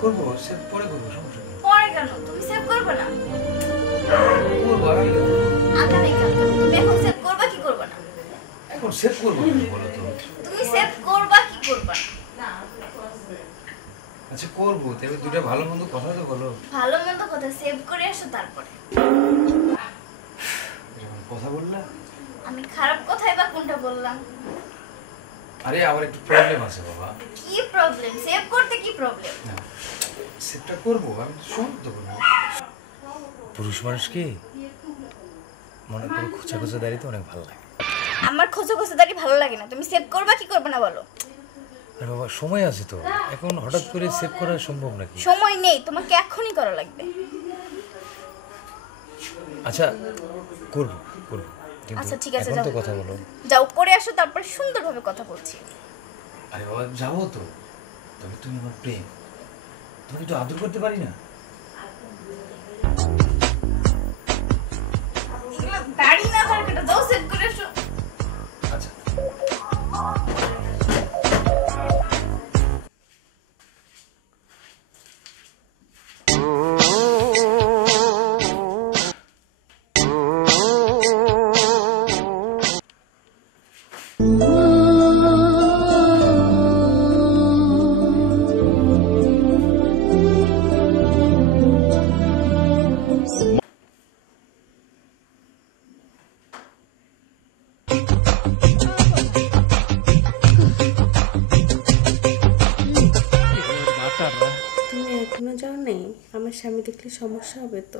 করবো সেভ পরে করবো, সমস্যা নেই। পরে কেন? তুমি সেভ করবে না? করবো আগামী কাল। আগামীকাল তুমি এখন সেভ করবা কি করবা না? এখন সেভ করবো না বলো তো। তুমি সেভ করবা কি করবা না? আচ্ছা করবো, তবে দুটো ভালো মন্দ কথা তো বলো। ভালো মন্দ কথা সেভ করে আসো তারপরে। এরকম কথা বললা? আমি খারাপ কথাই বা কোনটা বললাম? আরে আবার একটু প্রবলেম আছে বাবা। কি প্রবলেম? সেভ করতে কি প্রবলেম? না সেভটা করবো, আমি শোন তো বলবো। পুরুষ মানুষকে মনে করে খোঁচা খোঁচা দাঁড়িয়ে তো অনেক ভালো লাগে। আমার খোঁজা খোঁজা দাঁড়ি ভালো লাগে না। তুমি সেভ করবা কি করবে না বলো? আরে বাবা সময় আছে তো, এখন হঠাৎ করে সেভ করা সম্ভব নাকি? সময় নেই, তোমাকে এখনই করা লাগবে। আচ্ছা করবো করবো, আচ্ছা ঠিক আছে, এখন যাও তো কথা বলো। যাও করে আসো, তারপর সুন্দরভাবে কথা বলছি। আরে বাবা যাবো তো, তবে তুমি আমার প্রেম, তোমাকে একটু আদর করতে পারি না? দাড়ি না থাক, এটা যাও সেভ করে আসো। আচ্ছা তুমি এখনো যাও নাই? আমার স্বামী দেখলে সমস্যা হবে তো।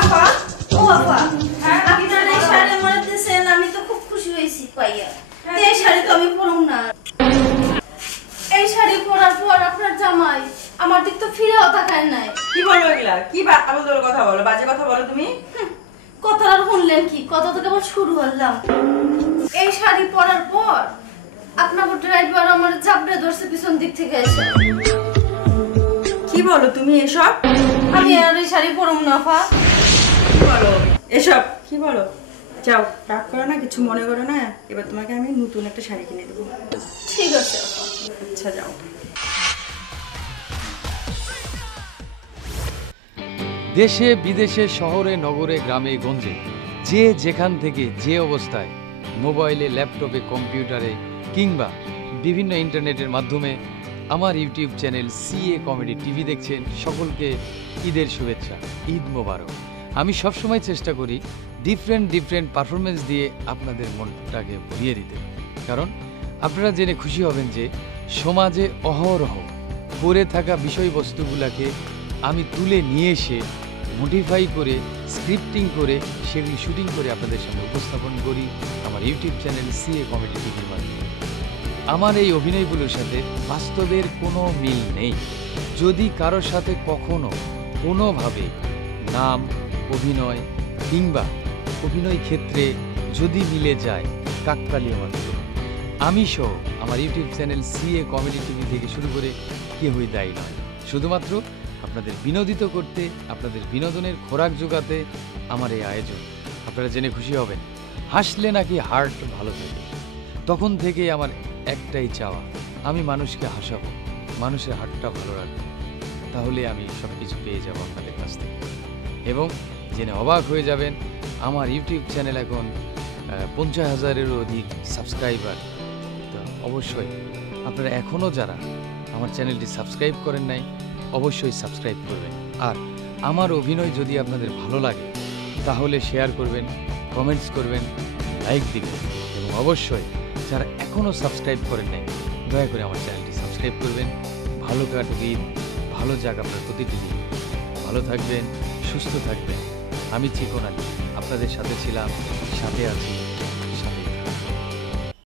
আপা, ও আপা, আপনার এই শাড়ি আমার দিয়েছেন, আমি তো খুব খুশি হয়েছি পাইয়া। এই শাড়ি তো আমি পরুম না। এই শাড়ি পরার পর আপনার জামাই আমার দিক তো ফিরেও তাকায় নাই। কি বলবো এগুলা? কি আবল কথা বলো, বাজে কথা বলো তুমি। কথা আর শুনলেন কি? কথা তো কেবল শুরু হলাম। এই শাড়ি পরার পর আপনার ড্রাইভার আমার জাবড়ে ধরছে পিছন দিক থেকে এসে। কি বলো তুমি এসব? আমি আর এই শাড়ি পরুম না আপা। কি বলো এসব? কি বলো? যাও, রাগ করো না, কিছু মনে করো না। এবার তোমাকে আমি নতুন একটা শাড়ি কিনে দেবো। ঠিক আছে আপা। আচ্ছা যাও। দেশে বিদেশে শহরে নগরে গ্রামে গঞ্জে যে যেখান থেকে যে অবস্থায় মোবাইলে ল্যাপটপে কম্পিউটারে কিংবা বিভিন্ন ইন্টারনেটের মাধ্যমে আমার YouTube channel CA comedy TV দেখছেন, সকলকে ঈদের শুভেচ্ছা, ঈদ মোবারক। আমি সবসময় চেষ্টা করি ডিফারেন্ট পারফরমেন্স দিয়ে আপনাদের মনটাকে ভরিয়ে দিতে, কারণ আপনারা জেনে খুশি হবেন যে সমাজে অহরহ পড়ে থাকা বিষয়বস্তুগুলোকে আমি তুলে নিয়ে এসে মডিফাই করে স্ক্রিপ্টিং করে সেগুলি শুটিং করে আপনাদের সামনে উপস্থাপন করি আমার ইউটিউব চ্যানেল সিএ কমেডি টিভির মাধ্যমে। আমার এই অভিনয়গুলোর সাথে বাস্তবের কোনো মিল নেই। যদি কারোর সাথে কখনো কোনোভাবে নাম, অভিনয় কিংবা অভিনয় ক্ষেত্রে যদি মিলে যায় কাকতালীয় মাত্র। আমি সহ আমার YouTube channel CA comedy TV থেকে শুরু করে কেউই দায়ী নয়, শুধুমাত্র আপনাদের বিনোদিত করতে, আপনাদের বিনোদনের খোরাক জোগাতে আমার এই আয়োজন। আপনারা জেনে খুশি হবেন, হাসলে নাকি হার্ট ভালো থাকে। তখন থেকেই আমার একটাই চাওয়া, আমি মানুষকে হাসাবো, মানুষের হার্টটা ভালো রাখবো, তাহলে আমি সব কিছু পেয়ে যাবো আপনাদের কাছ থেকে। এবং জেনে অবাক হয়ে যাবেন, আমার ইউটিউব চ্যানেল এখন 50,000-এরও অধিক সাবস্ক্রাইবার। তো অবশ্যই আপনারা এখনও যারা আমার চ্যানেলটি সাবস্ক্রাইব করেন নাই, অবশ্যই সাবস্ক্রাইব করবেন। আর আমার অভিনয় যদি আপনাদের ভালো লাগে তাহলে শেয়ার করবেন, কমেন্টস করবেন, লাইক দিবেন। এবং অবশ্যই যারা এখনও সাবস্ক্রাইব করেন নাই, দয়া করে আমার চ্যানেলটি সাবস্ক্রাইব করবেন। ভালো কাটবে, ভালো যাক আপনার প্রতিটি দিন। ভালো থাকবেন, সুস্থ থাকবেন। আমি চিকন আলী আপনাদের সাথে ছিলাম, সাথে আছি।